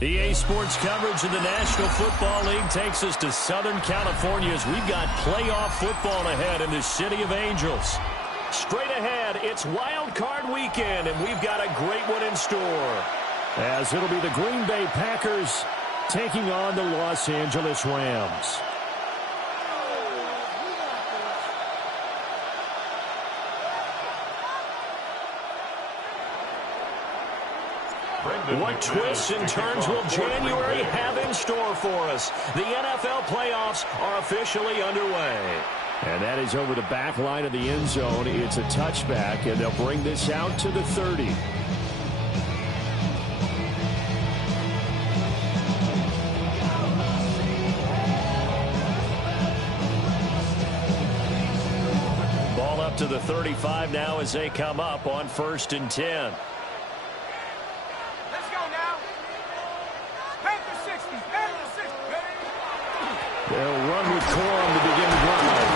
EA Sports coverage of the National Football League takes us to Southern California as we've got playoff football ahead in the City of Angels. Straight ahead, it's Wild Card Weekend, and we've got a great one in store, as it'll be the Green Bay Packers taking on the Los Angeles Rams. What twists and turns will January have in store for us? The NFL playoffs are officially underway. And that is over the back line of the end zone. It's a touchback, and they'll bring this out to the 30. Ball up to the 35 now as they come up on 1st and 10. They'll run with Corum to begin the drive.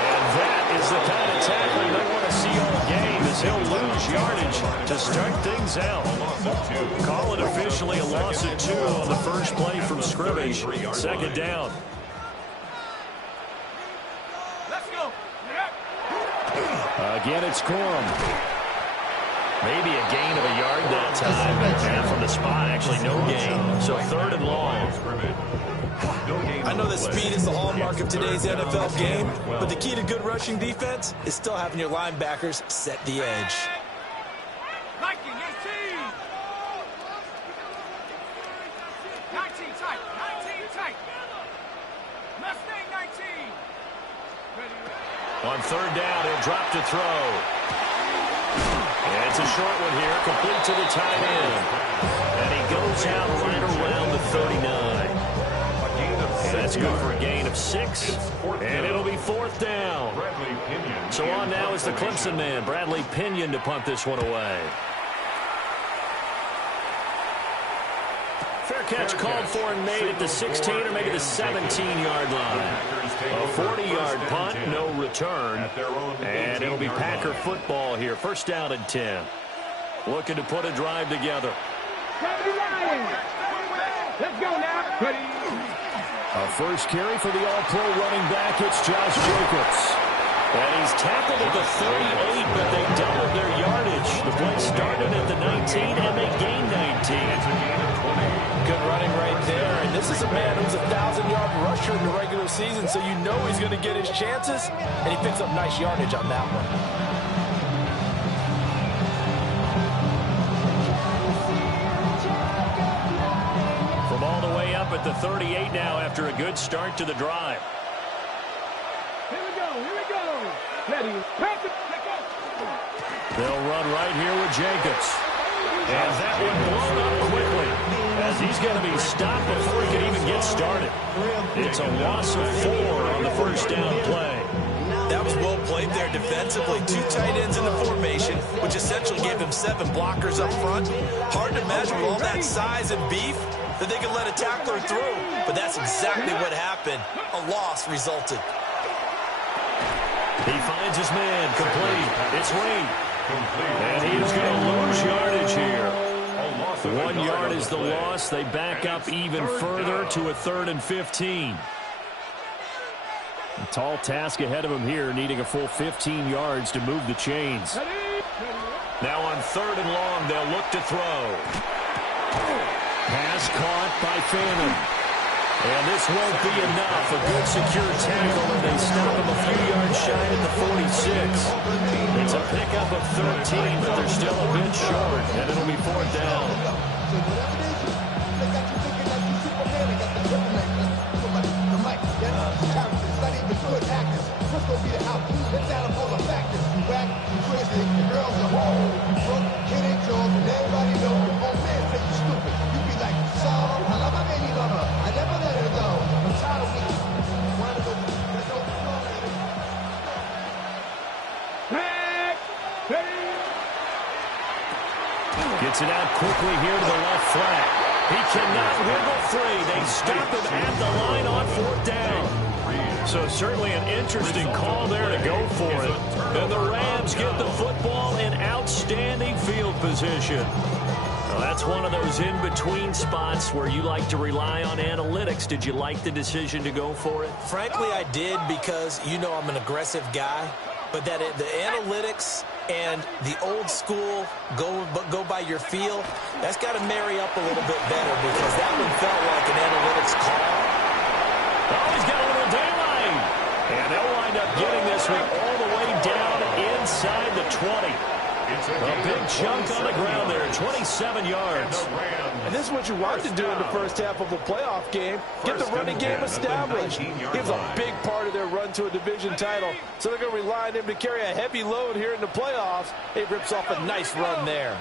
And that is the kind of tackling they want to see all game, as he'll lose yardage to start things out. Call it officially a loss of 2 on the first play from scrimmage. 2nd down. Let's go. Again, it's Corum. Maybe a gain of a yard that time, and from the spot, actually no gain. So 3rd and long. I know that speed is the hallmark of today's NFL game, but the key to good rushing defense is still having your linebackers set the edge. Viking 18. 19 tight. 19 tight. Mustang 19. On 3rd down, he'll drop to throw. And it's a short one here, complete to the tight end. And he goes out right around the 39. That's good for a gain of 6, and it'll be 4th down. So on now is the Clemson man, Bradley Pinion, to punt this one away. Fair catch called for and made at the 16 or maybe the 17-yard line. A 40-yard punt, no return, and it'll be Packer football here. 1st down and 10. Looking to put a drive together. Let's go now. A first carry for the all-pro running back. It's Josh Jacobs. And he's tackled at the 38, but they doubled their yardage. The play started at the 19, and they gained 19. Good running right there. And this is a man who's a 1,000-yard rusher in the regular season, so you know he's going to get his chances, and he picks up nice yardage on that one. At the 38 now after a good start to the drive. Here we go. Ready. They'll run right here with Jacobs. And that one blown up quickly, as he's going to be stopped before he can even get started. It's a loss of 4 on the 1st down play. That was well played there defensively. 2 tight ends in the formation, which essentially gave him 7 blockers up front. Hard to imagine with all that size and beef that they could let a tackler through. But that's exactly what happened. A loss resulted. He finds his man, complete. It's Reed. And he is going to lose yardage here. 1 yard is the loss. They back up even further to a 3rd and 15. A tall task ahead of him here, needing a full 15 yards to move the chains. Now on 3rd and long, they'll look to throw. Pass caught by Fannin. And this won't be enough. A good secure tackle, and they stop him a few yards shy at the 46. It's a pickup of 13, but they're still a bit short, and it'll be 4th down. Gets it out quickly here to the left flat. He cannot wiggle free. They stop him at the line on 4th down. So certainly an interesting call there to go for it. And the Rams get the football in outstanding field position. Well, that's one of those in-between spots where you like to rely on analytics. Did you like the decision to go for it? Frankly, I did, because you know I'm an aggressive guy. But the analytics and the old school go by your feel, that's got to marry up a little bit better, because that one felt like an analytics call. Oh, he's got a little daylight. And they'll wind up getting this one all the way down inside the 20. A big chunk on the ground there, 27 yards. And this is what you want to do in the first half of a playoff game. Get the running game established. He was a big part of their run to a division title. So they're going to rely on him to carry a heavy load here in the playoffs. He rips off a nice run there.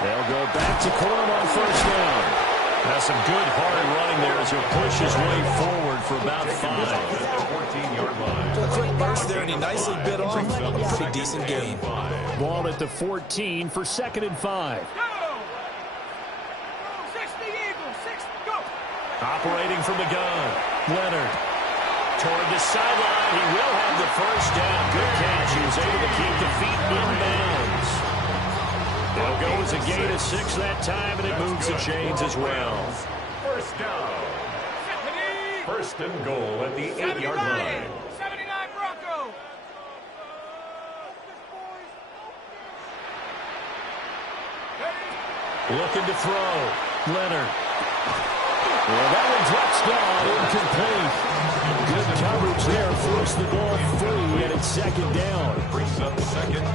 They'll go back to Corum on first down. Now some good hard running there as he'll push his way forward for about 5. A quick burst there, and he nicely bit off a pretty decent gain. Ball at the 14 for 2nd and 5. Go! 60 Eagles, 60, go! Operating from the gun. Leonard. Toward the sideline. He will have the first down. Good catch. He was able to keep the feet in bounds. They'll go as a gain of 6 that time, and it moves the chains as well. First down. First and goal at the 8-yard line. 79 Bronco. Looking to throw. Leonard. Well, that one drops down, incomplete. Good coverage there, forced the ball free, and it's 2nd down.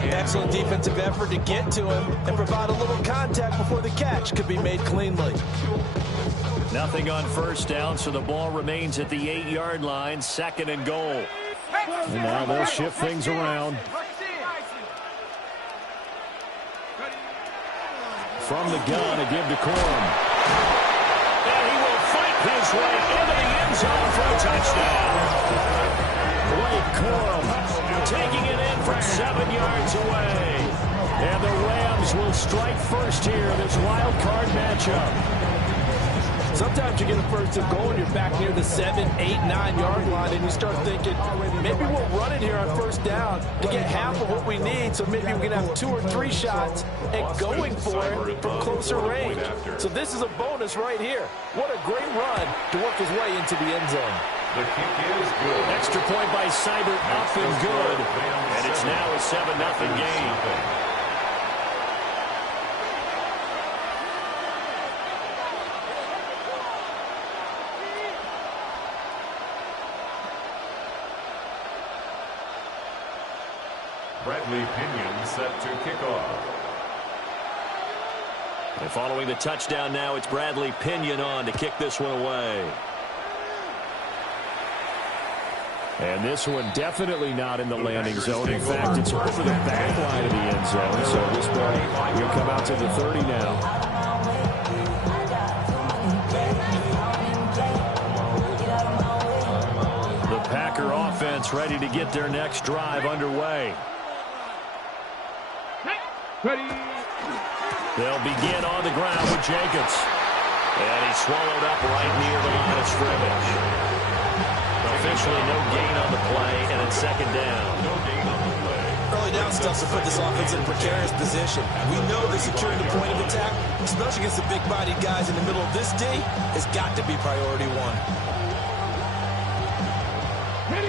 Excellent defensive effort to get to him and provide a little contact before the catch could be made cleanly. Nothing on first down, so the ball remains at the 8-yard line, 2nd and goal. And now they'll shift things around. From the gun, a give to Corum. And he will fight his way into the end zone for a touchdown. Blake Corum taking it in from 7 yards away. And the Rams will strike first here in this wild card matchup. Sometimes you get a first and goal and you're back near the 7, 8, 9-yard line, and you start thinking, maybe we'll run it here on first down to get half of what we need, so maybe we can have 2 or 3 shots and going for it from closer range. So this is a bonus right here. What a great run to work his way into the end zone. The kick is good. Extra point by Seibert, up and good. And it's now a 7-0 game. Bradley Pinion set to kick off. And following the touchdown now, it's Bradley Pinion on to kick this one away. And this one definitely not in the landing zone. In fact, it's over the back line of the end zone. So this ball will come out to the 30 now. The Packer offense ready to get their next drive underway. Ready. They'll begin on the ground with Jacobs. And he's swallowed up right near the line of scrimmage. Officially no gain on the play, and it's 2nd down. No gain on the play. Early down stuff to put this offense in a precarious position. We know that securing the point of attack, especially against the big-bodied guys in the middle of this D, has got to be priority 1.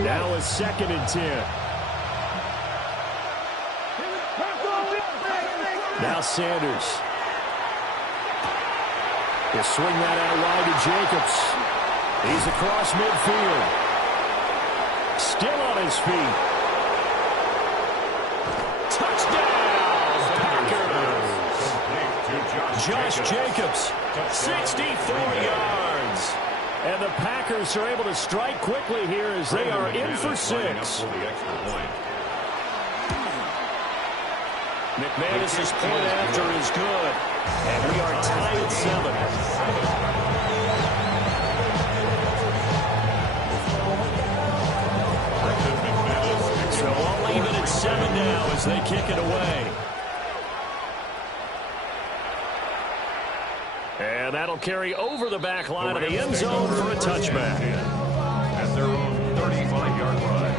Now it's 2nd and 10. Now Sanders. He'll swing that out wide to Jacobs. He's across midfield. Still on his feet. Touchdown, Packers! Josh Jacobs, 64 yards. And the Packers are able to strike quickly here as they are in for 6. McManus's point after is good. And we are tied at 7. So all even at 7 now as they kick it away. And that'll carry over the back line of the end zone for a touchback. At their own 35-yard line.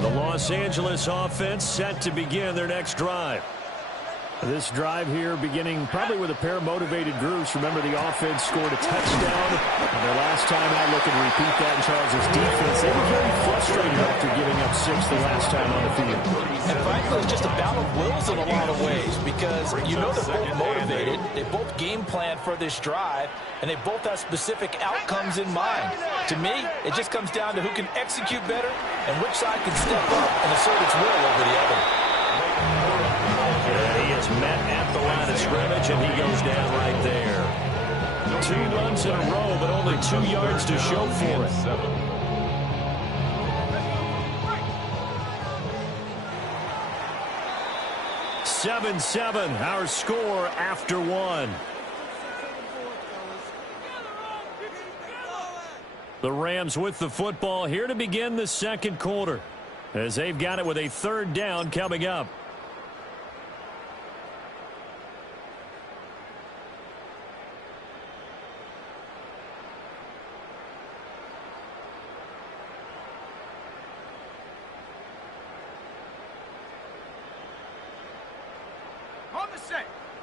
The Los Angeles offense set to begin their next drive. This drive here beginning probably with a pair of motivated groups. Remember, the offense scored a touchdown. And their last time out, looking to repeat that in Charles' defense. They were very frustrated after giving up 6 the last time on the field. And frankly, it's just a battle of wills in a lot of ways because you know they're both motivated. They both game plan for this drive, and they both have specific outcomes in mind. To me, it just comes down to who can execute better and which side can step up and assert its will over the other. He is met at the line of scrimmage, and he goes down right there. 2 runs in a row, but only 2 yards to show for it. 7-7, our score after 1. The Rams with the football here to begin the second quarter, as they've got it with a 3rd down coming up.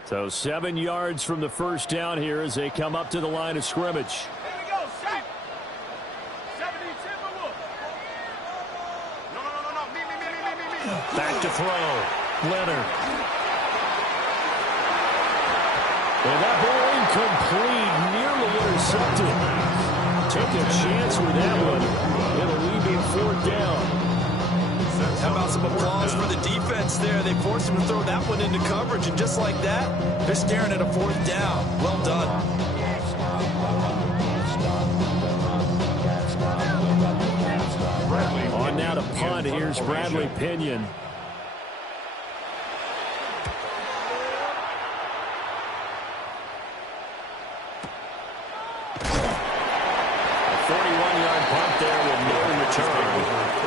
So 7 yards from the first down here as they come up to the line of scrimmage. Here we go, set. 70 Timberwolves. No. Me. Back to throw. Leonard. And that ball incomplete, nearly intercepted. Took a chance with that one. It'll leave him 4th down. How about some applause for the defense there? They forced him to throw that one into coverage, and just like that, they're staring at a 4th down. Well done. On now to punt. Here's Bradley Pinion. A 41-yard punt there with no return.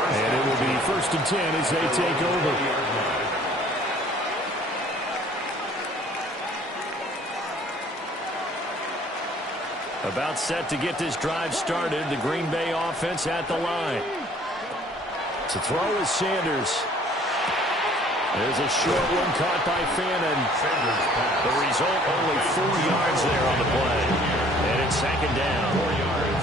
And it will be 1st and 10 as they take over. About set to get this drive started. The Green Bay offense at the line. To throw is Sanders. There's a short one caught by Fannin. The result, only 4 yards there on the play. And it's 2nd down.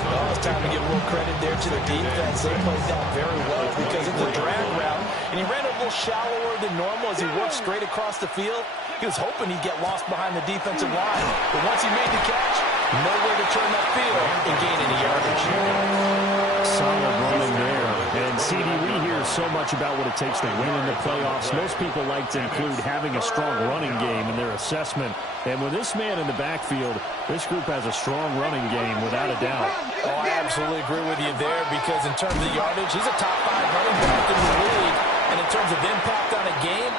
Well, it's time to give a little credit there to the defense. They played that very well because it's a drag route, and he ran a little shallower than normal as he worked straight across the field. He was hoping he'd get lost behind the defensive line, but once he made the catch, nowhere to turn that field and gain any yardage. Solid running there. And CD, we hear so much about what it takes to win in the playoffs. Most people like to include having a strong running game in their assessment. And with this man in the backfield, this group has a strong running game without a doubt. Oh, I absolutely agree with you there because in terms of yardage, he's a top 5 running back in the league. And in terms of impact on a game,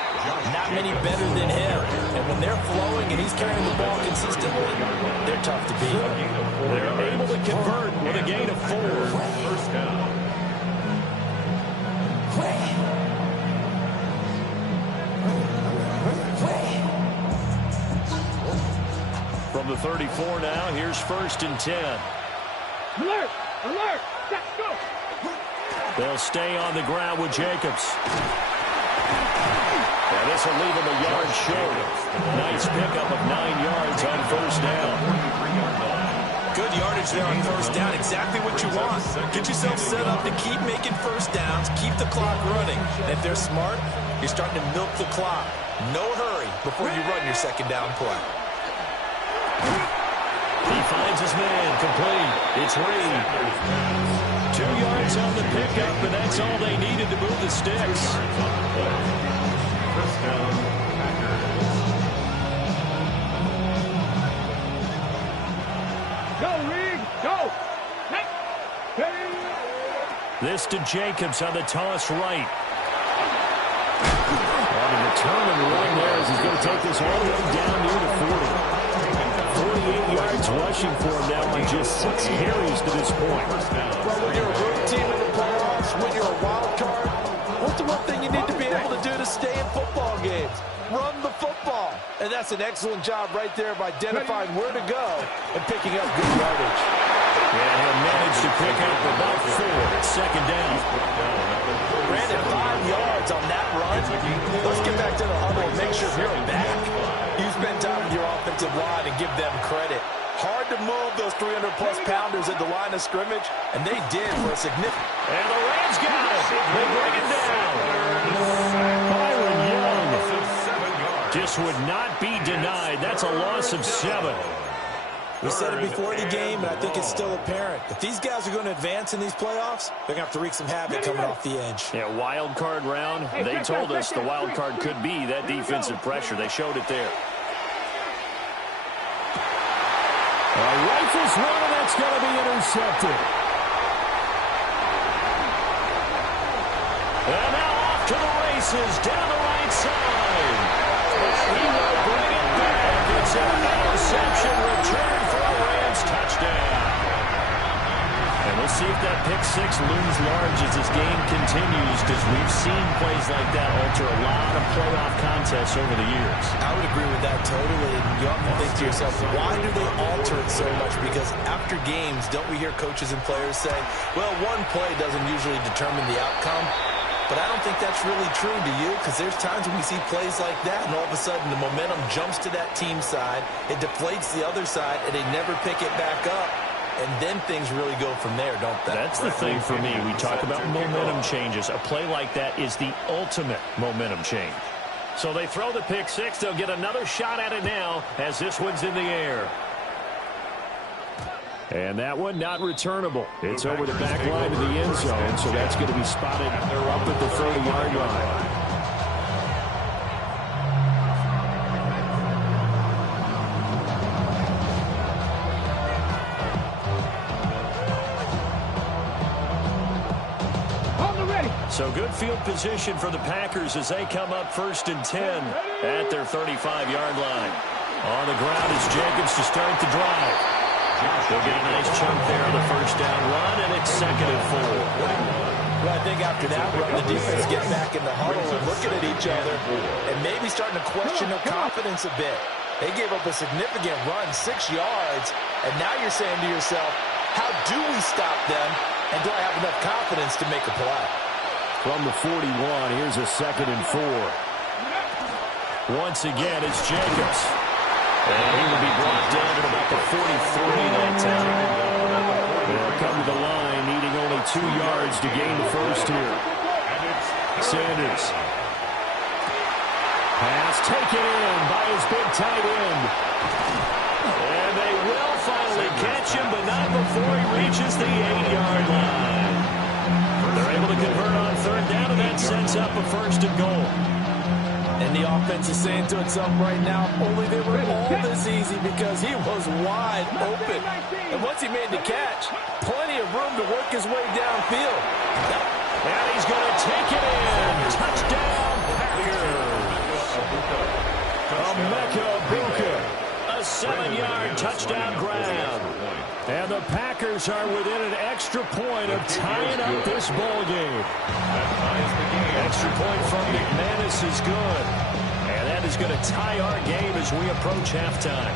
not many better than him. And when they're flowing and he's carrying the ball consistently, they're tough to beat. They're able to convert with a gain of 4. 1st down. From the 34 now, here's 1st and 10. Alert! Set, go! They'll stay on the ground with Jacobs. And this will leave him a yard short. Nice pickup of 9 yards on 1st down. Good yardage there on 1st down. Exactly what you want. Get yourself set up to keep making 1st downs, keep the clock running. And if they're smart, you're starting to milk the clock. No hurry before you run your 2nd down play. He finds his man, complete. It's Reed. 2 yards on the pickup, and that's all they needed to move the sticks. 1st down, Packers. Go, Reed! Go! This to Jacobs on the toss right. On a determined run there as he's going to take this all the way down near the 40. 48 yards rushing for him now on just 6 carries to this point. Well, when you're a road team in the playoffs, when you're a wild card, what's the one thing you need to be able to do to stay in football games? Run the football. And that's an excellent job right there of identifying where to go and picking up good yardage. And he'll manage to pick up about 4. It's second down. Brandon, 5 yards on that run. Let's get back to the huddle and make sure you're back. You spend time with your offensive line and give them credit. Hard to move those 300-plus pounders at the line of scrimmage, and they did for a significant... And the Rams got it. They bring it down. Byron Young just would not be denied. That's a loss of 7. We said it before the game, and I think it's still apparent. If these guys are going to advance in these playoffs, they're going to have to wreak some havoc coming off the edge. Yeah, wild card round. They told us the wild card could be that defensive pressure. They showed it there. Rifles one, and that's going to be intercepted. And now off to the races down the right side. And he will bring it back. It's an interception return for a Rams touchdown. And we'll see if that pick 6 looms large as this game continues, because we've seen plays like that alter a lot of playoff contests over the years. I would agree with that totally. And you often think to yourself, why do they alter it so much? Because after games, don't we hear coaches and players say, well, one play doesn't usually determine the outcome. But I don't think that's really true, do you? Because there's times when we see plays like that, and all of a sudden the momentum jumps to that team side, it deflates the other side, and they never pick it back up. And then things really go from there, don't they? That's the thing for me. We talk about momentum changes. A play like that is the ultimate momentum change. So they throw the pick 6. They'll get another shot at it now as this one's in the air. And that one not returnable. It's over the back line of the end zone, so that's going to be spotted up at the 30-yard line. So good field position for the Packers as they come up 1st and 10 at their 35-yard line. On the ground is Jacobs to start the drive. They'll get a nice chunk there on the first down run, and it's 2nd and 4. Well, I think after that run, the defense gets back in the huddle and looking at each other and maybe starting to question their confidence a bit. They gave up a significant run, 6 yards, and now you're saying to yourself, how do we stop them, and do I have enough confidence to make a play? From the 41, here's a 2nd and 4. Once again, it's Jacobs. And he will be brought down at about the 43 that time. They'll come to the line, needing only 2 yards to gain the first here. Sanders. Pass taken in by his big tight end. And they will finally catch him, but not before he reaches the 8-yard line. They're able to convert on 3rd down, and that sets up a 1st and goal. And the offense is saying to itself right now, only they were all this easy because he was wide open. And once he made the catch, plenty of room to work his way downfield. And he's going to take it in. Touchdown, Packers. Emeka Egbuka, a 7-yard touchdown grab. And the Packers are within an extra point of tying up this ball game. Extra point from McManus is good. And that is going to tie our game as we approach halftime.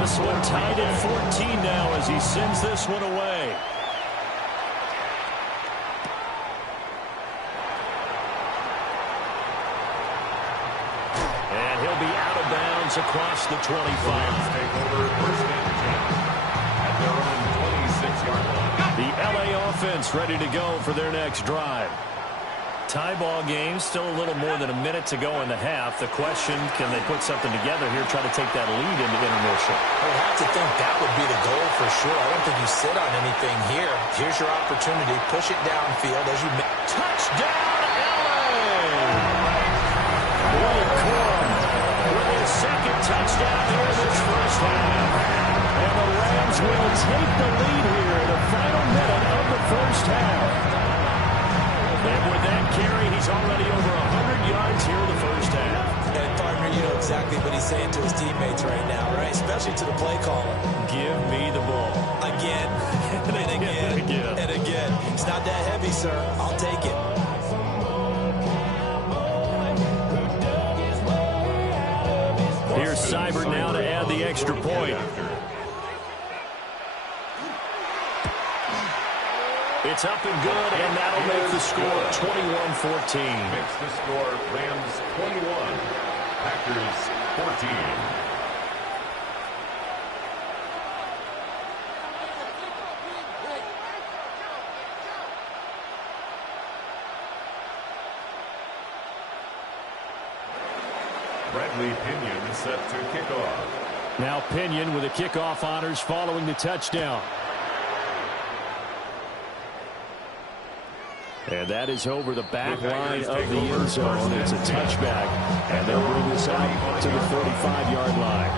This one tied at 14 now as he sends this one away. And he'll be out of bounds across the 25. The LA offense ready to go for their next drive. Tie ball game, still a little more than a minute to go in the half. The question, can they put something together here, try to take that lead into intermission? I would have to think that would be the goal for sure. I don't think you sit on anything here. Here's your opportunity. Push it downfield as you make. Touchdown, LA! Blake Corum with his 2nd touchdown here in this first half. And the Rams will take the lead here in the final minute of the first half. And with that carry, he's already over 100 yards here in the first half. And, partner, you know, exactly what he's saying to his teammates right now, right? Especially to the play caller. Give me the ball. Again, and again, and again. It's not that heavy, sir. I'll take it. Here's Seibert now to add the extra point. It's up and good, and that'll make the score 21-14. Makes the score Rams 21, Packers 14. Bradley Pinion set to kick off. Now Pinion with the kickoff honors following the touchdown. And that is over the back line of the end zone. It's a touchback, and they'll bring this out to the 45-yard line.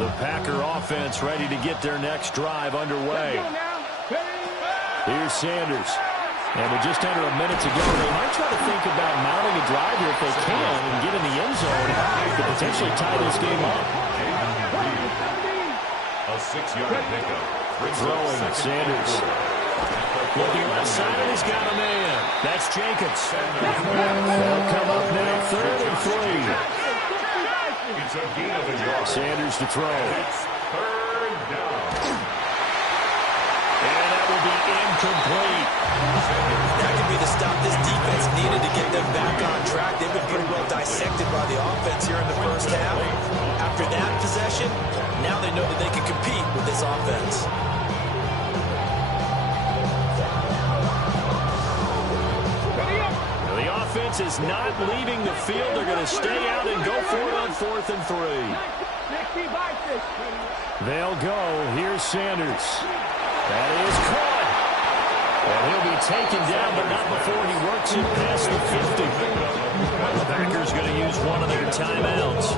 The Packer offense ready to get their next drive underway. Here's Sanders. And with just under a minute to go, they might try to think about mounting a drive here if they can and get in the end zone to potentially tie this game up. A 6-yard pickup. Throwing Sanders. Looking left side, and he's got a man. That's Jacobs. They'll come up now, 3rd and 3. It's a gain of a yard. Sanders to throw. It's 3rd down. And that will be incomplete. That could be the stop this defense needed to get them back on track. They've been pretty well dissected by the offense here in the first half. After that possession, now they know that they can compete with this offense. The offense is not leaving the field. They're going to stay out and go for it on 4th and 3. They'll go. Here's Sanders. That is caught. And he'll be taken down, but not before he works it past the 50. The Packers going to use one of their timeouts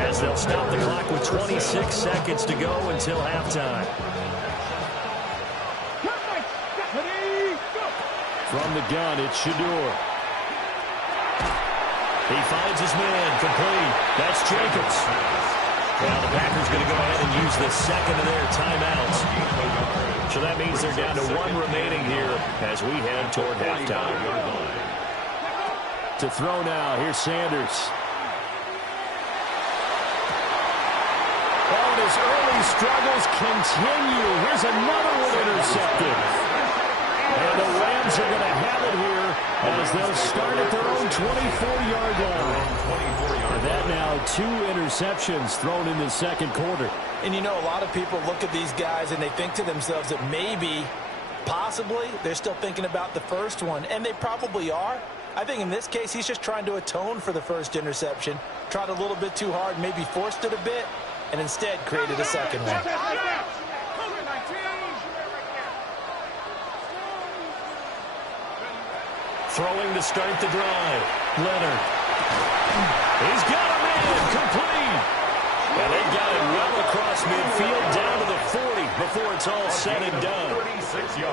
as they'll stop the clock with 26 seconds to go until halftime. From the gun, it's Shador. He finds his man, complete. That's Jacobs. Now the Packers going to go ahead and use the second of their timeouts. So that means they're down to 1 remaining here as we head toward halftime. To throw now, here's Sanders. Oh, and his early struggles continue. Here's another one intercepted. And the Rams are going to have it here as they'll start at their own 24-yard line. And that now 2 interceptions thrown in the second quarter. And you know, a lot of people look at these guys and they think to themselves that maybe, possibly, they're still thinking about the first one. And they probably are. I think in this case, he's just trying to atone for the first interception. Tried a little bit too hard, maybe forced it a bit, and instead created a second one. Throwing to start the drive. Leonard. He's got a man, complete. And they got it well across midfield down to the 40 before it's all said and done.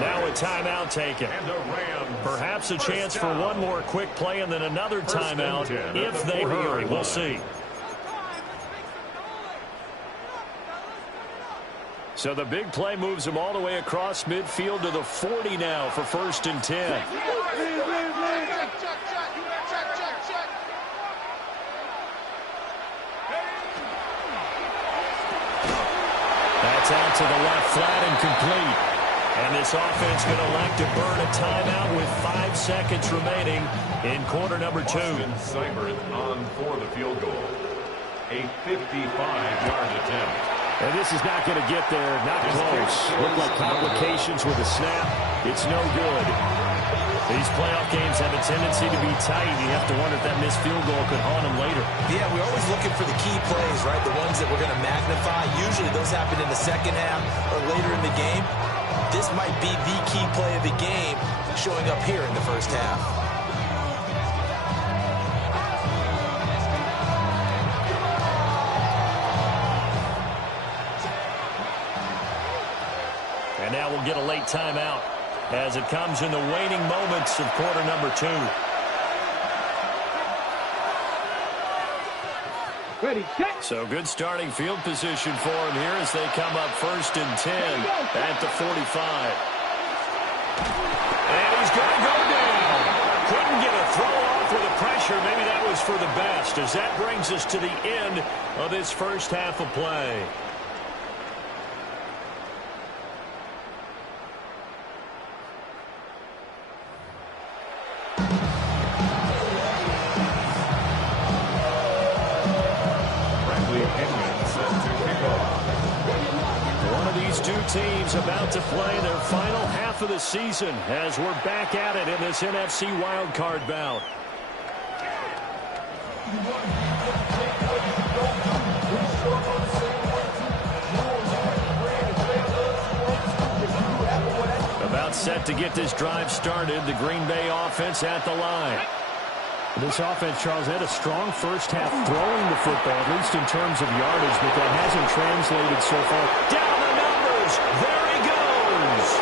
Now a timeout taken. Perhaps a chance for one more quick play and then another timeout if they hurry. We'll see. So the big play moves them all the way across midfield to the 40 now for 1st and 10. That's out to the left, flat and complete. And this offense going to elect to burn a timeout with 5 seconds remaining in quarter number 2. Seibert on for the field goal. A 55-yard attempt. And this is not going to get there, not close. Look like complications with the snap. It's no good. These playoff games have a tendency to be tight. You have to wonder if that missed field goal could haunt them later. Yeah, we're always looking for the key plays, right? The ones that we're going to magnify. Usually those happen in the second half or later in the game. This might be the key play of the game showing up here in the first half. get a late timeout as it comes in the waning moments of quarter number 2. Ready, set. So good starting field position for him here as they come up 1st and 10 at the 45. And he's going to go down. Couldn't get a throw off with the pressure. Maybe that was for the best, as that brings us to the end of this first half of play. One of these two teams about to play their final half of the season as we're back at it in this NFC wildcard bout. About set to get this drive started. The Green Bay offense at the line. This offense, Charles, had a strong first half throwing the football, at least in terms of yardage, but that hasn't translated so far. Down the numbers. There he goes.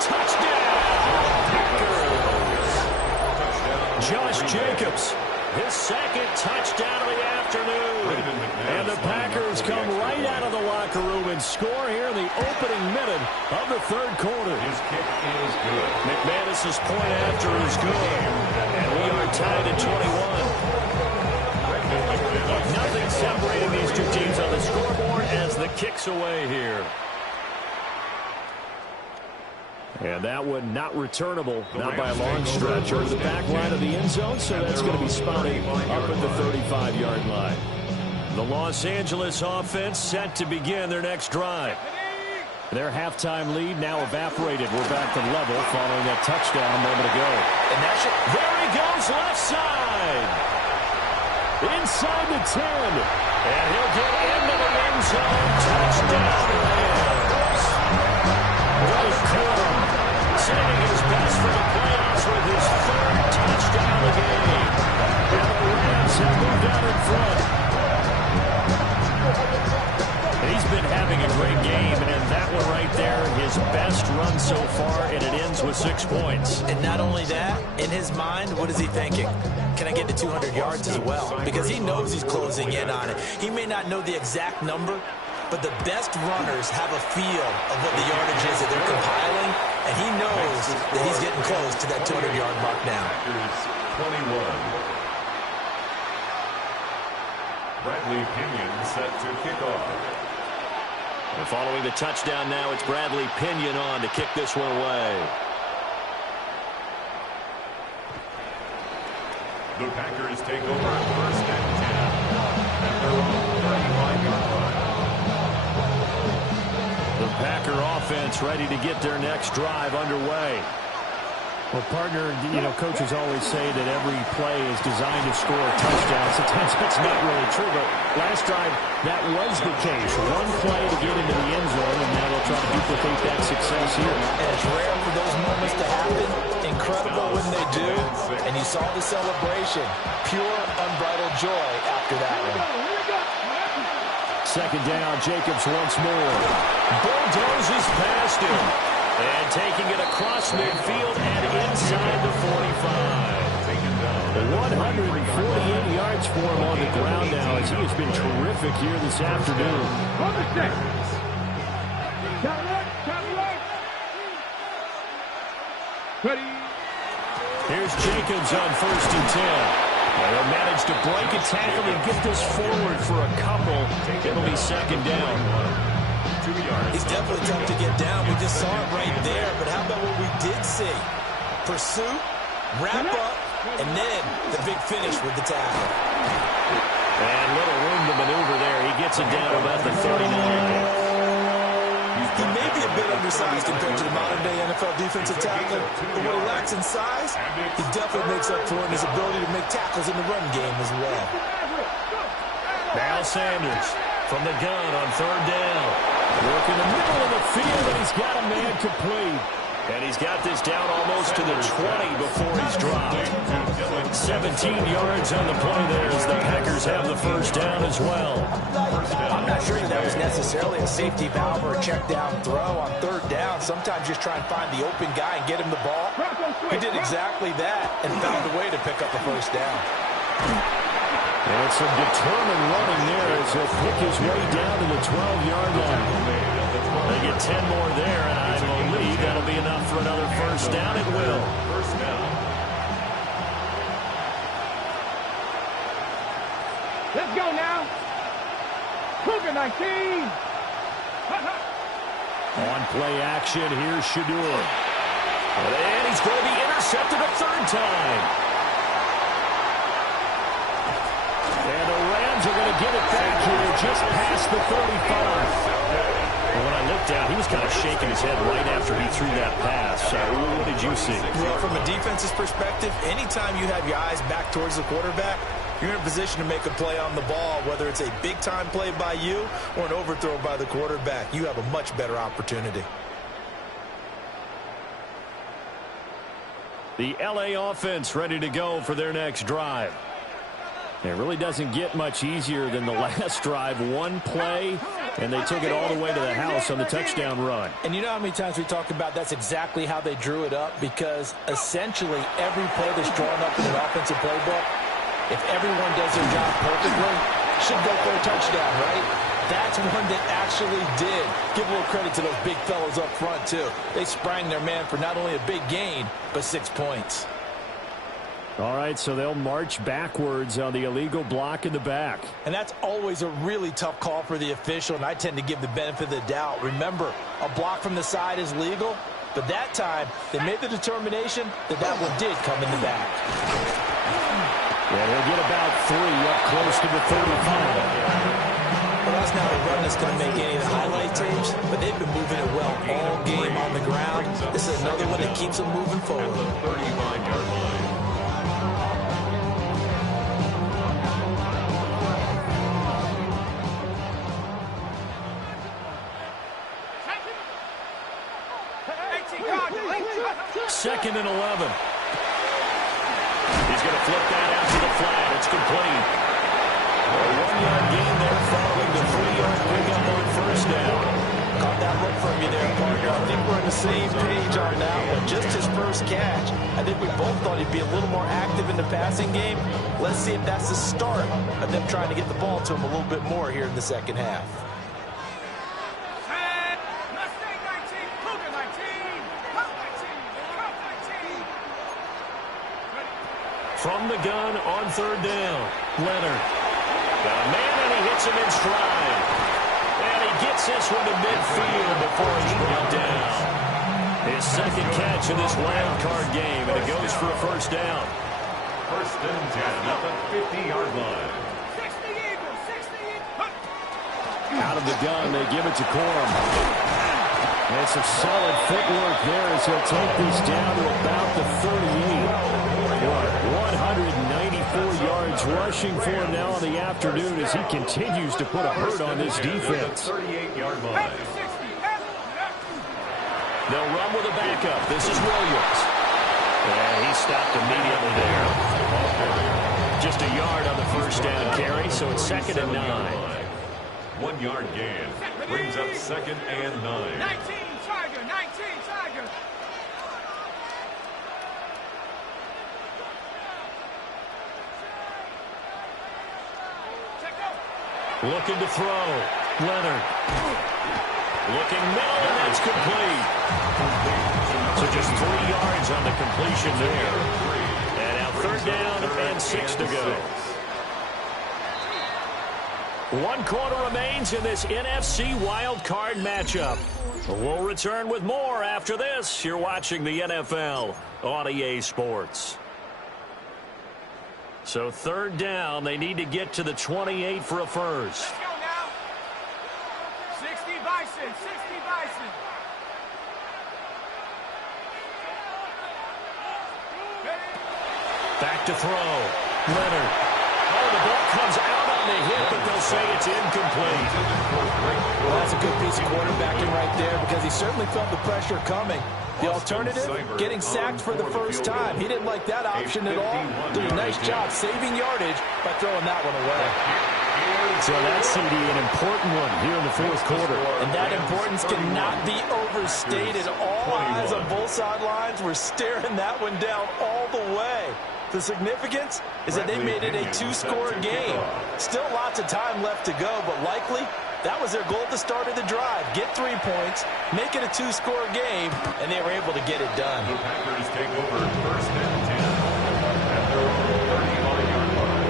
Touchdown. Josh Jacobs, his second touchdown of the afternoon. And the Packers come right out of the locker room and score here in the opening minute of the third quarter. His kick is good. McManus's point after is good. And we are tied at 21. Nothing separating these two teams on the scoreboard as the kick's away here. And that one not returnable, not by a long stretch, over the back line of the end zone, so that's going to be spotted up at the 35-yard line. The Los Angeles offense set to begin their next drive. Their halftime lead now evaporated. We're back to level following that touchdown a moment ago. And there he goes, left side. Inside the 10. And he'll get into the end zone. Touchdown Rams. What a call. Saving his best for the playoffs with his third touchdown of the game. And the Rams have moved out in front. He's been having a great game, and that one right there, his best run so far, and it ends with 6 points. And not only that, in his mind, what is he thinking? Can I get to 200 yards as well? Because he knows he's closing in on it. He may not know the exact number, but the best runners have a feel of what the yardage is that they're compiling, and he knows that he's getting close to that 200-yard mark now. 21. Bradley Pinion set to kick off. And following the touchdown now, it's Bradley Pinion on to kick this one away. The Packers take over 1st and 10 at their own 35-yard line. The Packer offense ready to get their next drive underway. Well, partner, coaches always say that every play is designed to score a touchdown. Sometimes that's not really true, but last drive, that was the case. One play to get into the end zone, and now they'll try to duplicate that success here. And it's rare for those moments to happen. Incredible when they do. And you saw the celebration. Pure, unbridled joy after that one. Second down, Jacobs once more. Bulldozes past him. And taking it across midfield and inside the 45. 148 yards for him on the ground now as he has been terrific here this afternoon. Ready. Here's Jacobs on 1st and 10. And they'll manage to break a tackle and get this forward for a couple. It'll be second down. He's definitely tough to get down. We just saw it right there. But how about what we did see? Pursuit, wrap up, and then the big finish with the tackle. And little room to maneuver there. He gets it down about the 39. He may be a bit undersized compared to the modern-day NFL defensive tackle, but what he lacks in size, he definitely makes up for in his ability to make tackles in the run game as well. Now Sanders from the gun on 3rd down. Work in the middle of the field, and he's got a man complete. And he's got this down almost to the 20 before he's dropped. 17 yards on the play there as the Packers have the first down as well. I'm not sure that was necessarily a safety valve or a check down throw on third down. Sometimes just try and find the open guy and get him the ball. He did exactly that and found a way to pick up the first down. And some determined running there as he'll pick his way down to the 12-yard line. They get 10 more there, and I believe that'll be enough for another first down. It will. First down. Let's go now. Cougar 19. On play action, here's Shedeur. And he's going to be intercepted a third time. And the Rams are going to get it back here just past the 35. And when I looked down, he was kind of shaking his head right after he threw that pass. What did you see? Well, from a defense's perspective, anytime you have your eyes back towards the quarterback, you're in a position to make a play on the ball, whether it's a big-time play by you or an overthrow by the quarterback. You have a much better opportunity. The LA offense ready to go for their next drive. It really doesn't get much easier than the last drive. One play, and they took it all the way to the house on the touchdown run. And you know how many times we talk about that's exactly how they drew it up? Because essentially every play that's drawn up in an offensive playbook, if everyone does their job perfectly, should go for a touchdown, right? That's one that actually did. Give a little credit to those big fellows up front, too. They sprang their man for not only a big gain, but 6 points. All right, so they'll march backwards on the illegal block in the back. And that's always a really tough call for the official, and I tend to give the benefit of the doubt. Remember, a block from the side is legal, but that time they made the determination that that one did come in the back. Yeah, they'll get about 3 up close to the 35. Well, that's not a run that's going to make any of the highlight tapes, but they've been moving it well all game on the ground. This is another one that keeps them moving forward. 35-yard line. Second and 11. He's going to flip that out to the flat. It's complete. A 1-yard gain there following the 3-yard pickup on first down. Caught that look from you there, partner. I think we're on the same page on that one. Just his first catch. I think we both thought he'd be a little more active in the passing game. Let's see if that's the start of them trying to get the ball to him a little bit more here in the second half. From the gun on third down, Leonard. Got a man, and he hits him in stride. And he gets this one to midfield before he's brought down. His second catch in this wild card game, and it goes for a first down. First and 10 at the 50-yard line. 60 Eagles, 60 Eagles. Out of the gun, they give it to Corum. And some solid footwork there as he'll take this down to about the 38. 194 yards rushing for him now in the afternoon as he continues to put a hurt on this defense. 38-yard line. They'll run with a backup. This is Williams. And he stopped immediately there. Just a yard on the first down carry, so it's second and 9. 1-yard gain brings up second and 9. 19 Tiger, 19 Tiger. Looking to throw. Leonard. Looking middle, and that's complete. So just 3 yards on the completion there. And now third down and 6 to go. 1 quarter remains in this NFC Wild Card matchup. We'll return with more after this. You're watching the NFL on EA Sports. So third down, they need to get to the 28 for a first. Let's go now. 60 Bison, 60 Bison. Back to throw. Leonard. Oh, the ball comes out on the hit, but they'll say it's incomplete. Well, that's a good piece of quarterbacking right there because he certainly felt the pressure coming. The alternative, getting sacked for the first time. He didn't like that option at all. Did a nice job saving yardage by throwing that one away. So that's, CD, an important one here in the fourth quarter. And that importance cannot be overstated. All eyes on both sidelines were staring that one down all the way. The significance is that they made it a two-score game. Still lots of time left to go, but likely that was their goal at the start of the drive. Get 3 points, make it a two-score game, and they were able to get it done. The Packers take over first and 10 at their own 35-yard line.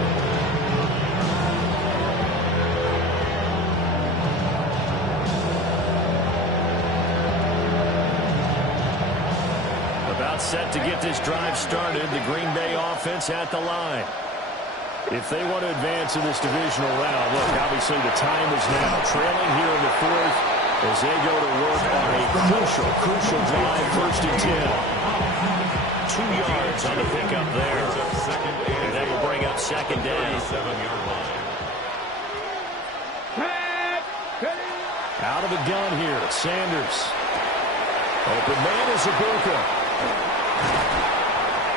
About set to get this drive started. The Green Bay offense at the line. If they want to advance in this divisional round, look, obviously the time is now. Trailing here in the fourth as they go to work on a crucial drive, first and 10. 2 yards on the pickup there. And that will bring up second down. 7-yard line. Out of the gun here, Sanders. Open man is Ibuka.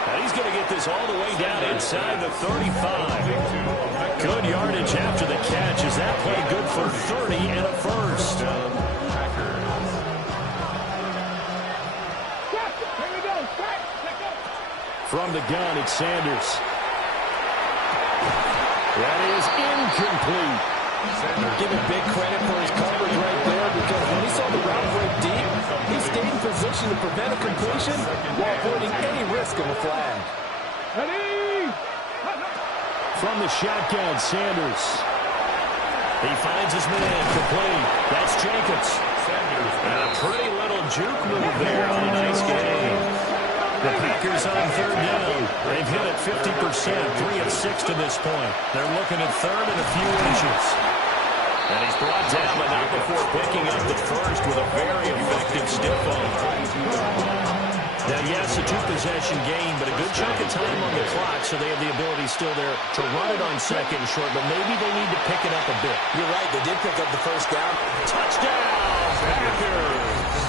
And he's going to get this all the way down inside the 35. Good yardage after the catch. Is that play good for 30 and a first? From the gun, it's Sanders. That is incomplete. Give him big credit for his coverage right there, because when he saw the route break deep, he stayed in position to prevent a completion while avoiding any risk of a flag. From the shotgun, Sanders. He finds his man complete. That's Jacobs. And a pretty little juke move there on a nice game. The Packers on third down. They've hit it 50%, 3 of 6 to this point. They're looking at third and a few inches. And he's brought down, but not before picking up the first with a very effective stiff arm. Now, yes, a two-possession game, but a good chunk of time on the clock, so they have the ability still there to run it on second and short, but maybe they need to pick it up a bit. You're right, they did pick up the first down. Touchdown, Packers!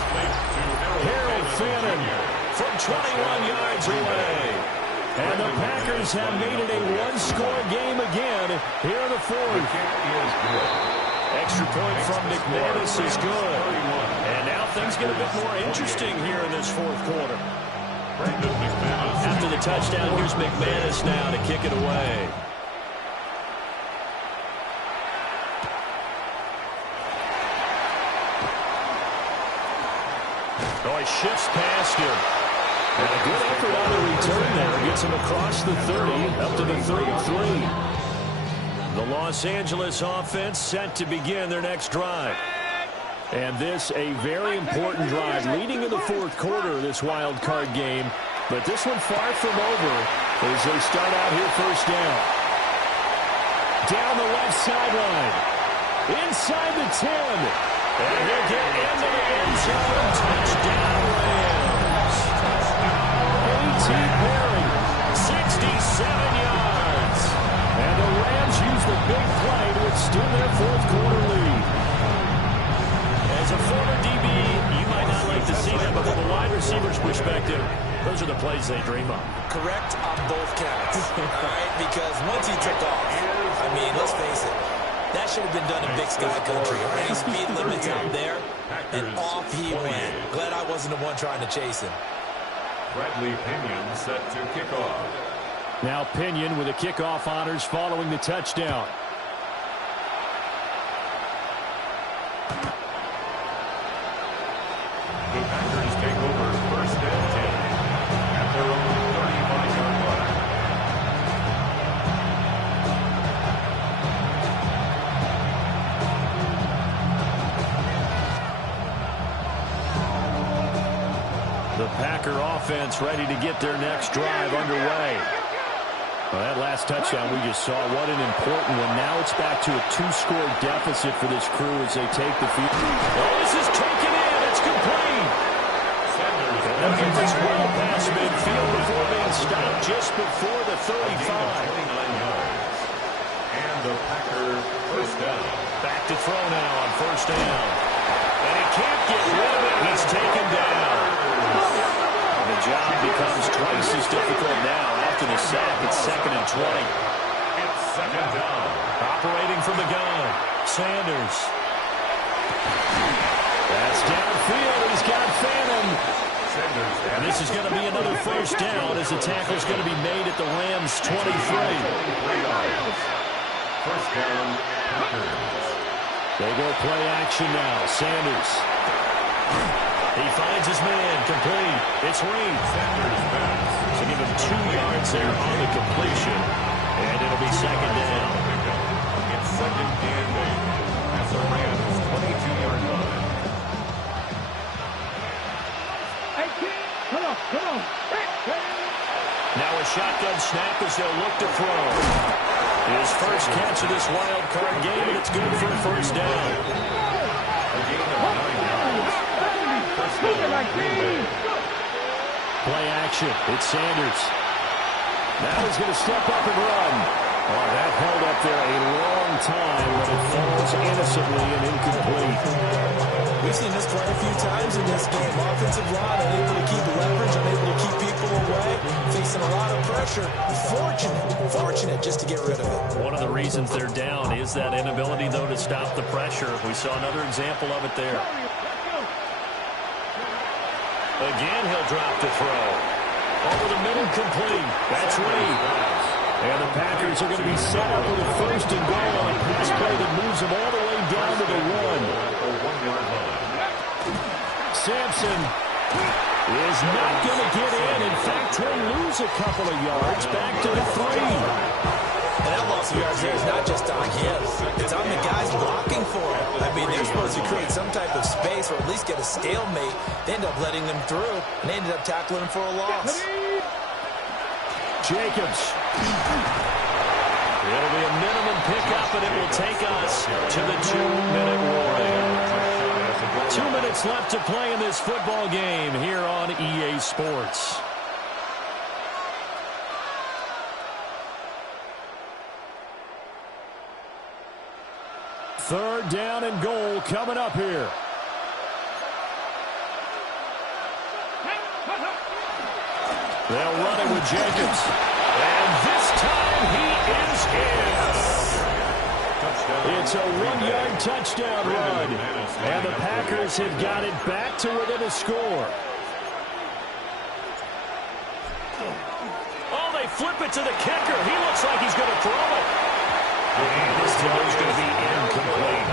Harold Fannin from 21 yards away. And the Packers have made it a one-score game again here in the fourth. Extra point from McManus is good. And now things get a bit more interesting here in this fourth quarter. After the touchdown, here's McManus now to kick it away. Oh, he shifts past him. And a good effort on the return there. Gets him across the 30, up to the 33. The Los Angeles offense set to begin their next drive. And this a very important drive leading in the fourth quarter of this wild card game. But this one far from over as they start out here first down. Down the left sideline. Inside the 10. And he'll get into the end zone. Touchdown Rams. A.T. Perry, 67 yards. And the Rams use the big play to extend their fourth quarter lead. As a former DB, you might not like to see that, but from a wide receiver's perspective, those are the plays they dream of. Correct on both counts. All right, because once he took off, I mean, let's face it, that should have been done in Big Sky Country. Any speed limits out there, and off he went. Glad I wasn't the one trying to chase him. Bradley Pinion set to kick off. Now Pinion with the kickoff honors following the touchdown. The Packers take over first and 10 at their own 35-yard line. The Packer offense ready to get their next drive underway. Well, that last touchdown we just saw, what an important one. Now it's back to a two-score deficit for this crew as they take the field. Oh, this is taken in. It's complete. And he gets well past midfield before being stopped just before the 35. 29 yards. And the Packer first down. Back to throw now on first down. And he can't get rid of it. He's taken down. And the job becomes twice as difficult now after the sack. It's 2nd and 20. It's 2nd down. Operating from the gun, Sanders. That's downfield. He's got Fannin. And this is going to be another first down as the tackle's going to be made at the Rams' 23. 3 yards. First down, Packers. They go play action now. Sanders. He finds his man. Complete. It's Reed. Sanders pass. So give him 2 yards there on the completion. And it'll be 2nd down. It's 2nd and 8 at the Rams' 22-yard line. Now a shotgun snap as they'll look to throw. His first catch of this wild card game, and it's good for a first down. A gain of 9 yards. First down, Green Bay. Play action. It's Sanders. Now he's going to step up and run. Oh, that held up there a long time, but it falls innocently and incomplete. We've seen this quite a few times in this game. Offensive line unable to keep leverage, unable to keep people away, facing a lot of pressure. Fortunate just to get rid of it. One of the reasons they're down is that inability, though, to stop the pressure. We saw another example of it there. Again, he'll drop to throw. Over the middle, complete. That's Reed. And the Packers are going to be set up with a first and goal on a pass play that moves them all the way down to the 1. Sampson is not going to get in. In fact, he'll lose a couple of yards back to the 3. And that loss of yards there is not just on him. It's on the guys blocking for him. I mean, they're supposed to create some type of space or at least get a stalemate. They end up letting them through, and they ended up tackling him for a loss. Jacobs. It'll be a minimum pickup, and it will take us to the 2-minute warning. 2 minutes left to play in this football game here on EA Sports. Third down and goal coming up here. They'll run it with Jacobs. And this time he is in. It's a 1-yard touchdown run. And the Packers have got it back to within a score. Oh, they flip it to the kicker. He looks like he's going to throw it. And this throw is going to be incomplete.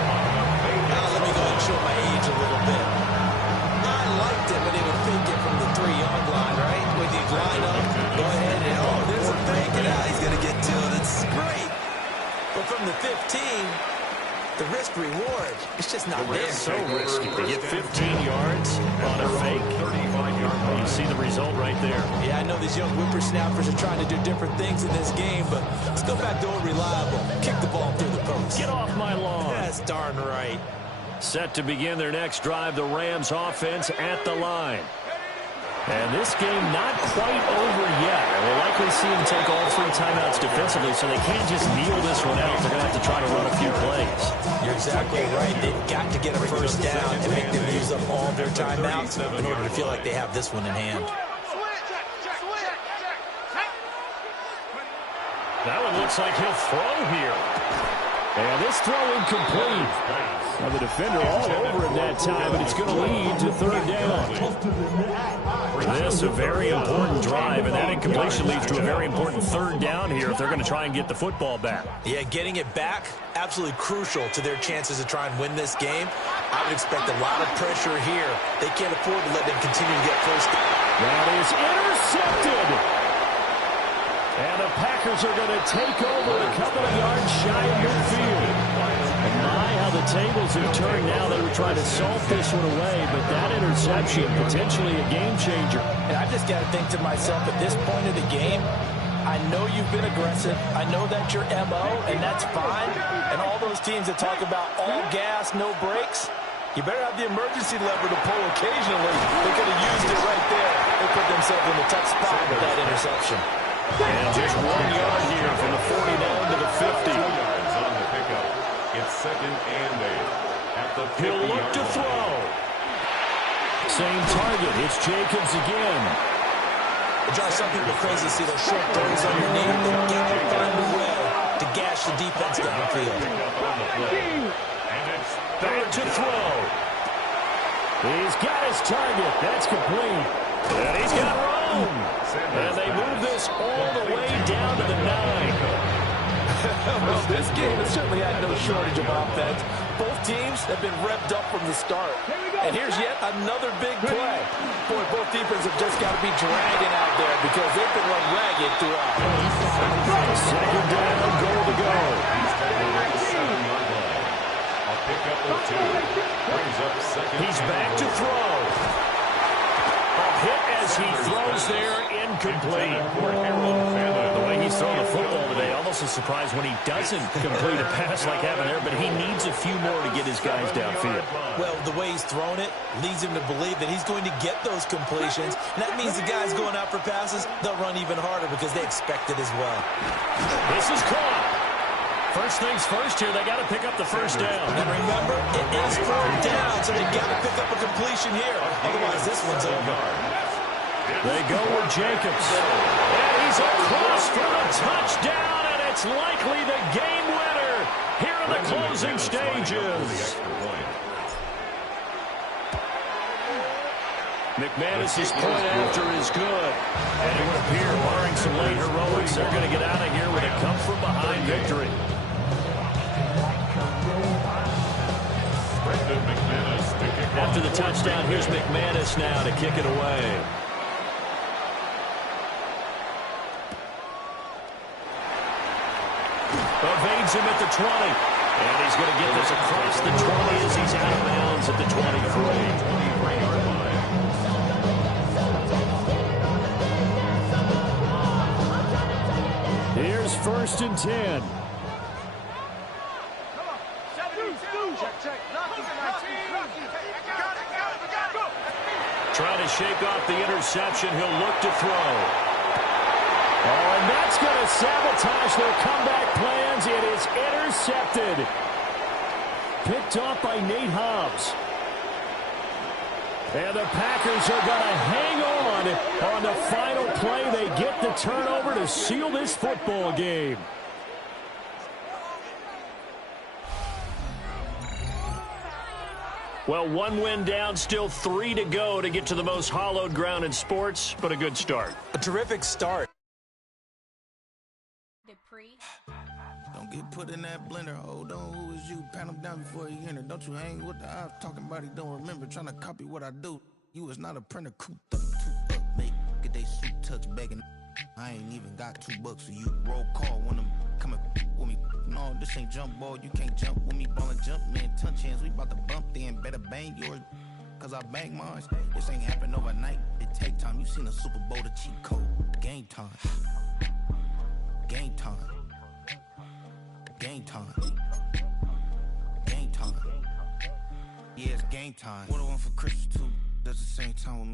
Let me go ahead and show my age a little bit. I liked it when they would fake it from the 3-yard line, right? When you line up, go ahead and, oh, there's a fake, and now he's going to get to it. It's great. But from the 15, the risk-reward, it's just not there. So risky to get 15 yards on a fake. 35-yard line. You see the result right there. Yeah, I know these young whippersnappers are trying to do different things in this game, but let's go back to old reliable. Kick the ball through the post. Get off my lawn. That's darn right. Set to begin their next drive, the Rams offense at the line. And this game not quite over yet. We'll likely see them take all 3 timeouts defensively, so they can't just kneel this one out. They're going to have to try to run a few plays. You're exactly right. They've got to get a first down and make them use up all their timeouts in order to feel like they have this one in hand. That one looks like he'll throw here. And this throw incomplete. Now the defender all over it that time, but it's going to lead to third down. This a very important drive, and that incompletion leads to a very important third down here if they're going to try and get the football back. Yeah, getting it back, absolutely crucial to their chances to try and win this game. I would expect a lot of pressure here. They can't afford to let them continue to get first down. That is intercepted. And the Packers are going to take over a couple of yards shy of midfield. And my, how the tables have turned now. They were trying to salt this one away, but that interception, potentially a game changer. And I've just got to think to myself, at this point of the game, I know you've been aggressive. I know that's your MO, and that's fine. And all those teams that talk about all gas, no brakes, you better have the emergency lever to pull occasionally. They could have used it right there. They put themselves in a tough spot with that interception. And just 1 yard here from the 49 to the 50. 2 yards on the pickup. It's 2nd and 8 at the 50-yard line. He'll look to throw. Same target. It's Jacobs again. It drives some people crazy to see those short throws underneath. They've got to find a way to gash the defense downfield. Back to throw. He's got his target. That's complete. And he's got room. And they move this all the way down to the 9. Well, this game has certainly had no shortage of offense. Both teams have been revved up from the start. And here's yet another big play. Boy, both defenses have just got to be dragging out there because they've been run ragged throughout. Second down, goal to go. He's back to throw. A hit as he throws there, incomplete. The way he's throwing the football today, almost a surprise when he doesn't complete a pass like having there, but he needs a few more to get his guys downfield. Well, the way he's thrown it leads him to believe that he's going to get those completions. And that means the guys going out for passes, they'll run even harder because they expect it as well. This is caught. First things first here, they got to pick up the first down. And remember, it is 4th down, so they got to pick up a completion here. Otherwise, this one's over. They go with Jacobs. And he's across for the touchdown, and it's likely the game winner here in the closing stages. McManus's point after is good. And it would appear, barring some late heroics, they're going to get out of here with a come-from-behind victory. After the touchdown, here's McManus now to kick it away. Evades him at the 20. And he's going to get this across the 20 as he's out of bounds at the 23. Here's 1st and 10. Trying to shake off the interception. He'll look to throw. Oh, and that's going to sabotage their comeback plans. It is intercepted. Picked off by Nate Hobbs. And the Packers are going to hang on the final play. They get the turnover to seal this football game. Well, 1 win down, still 3 to go to get to the most hallowed ground in sports, but a good start. A terrific start. Don't get put in that blender. Hold on, who is you? Pat him down before he enter. Don't you hang with the eyes talking about he don't remember. Trying to copy what I do. You is not a printer. Cooped up, too up, make get they suit touch begging. I ain't even got $2, so you roll call when I'm coming with me. No, this ain't jump ball. You can't jump with me. Ballin' jump, man. Touch hands. We about to bump then. Better bang yours, cause I bang mine. This ain't happen overnight. It take time. You seen a Super Bowl, the cheat code. Game time. Game time. Game time. Game time. Yeah, it's game time. What I want for Christmas too. Does the same time with me.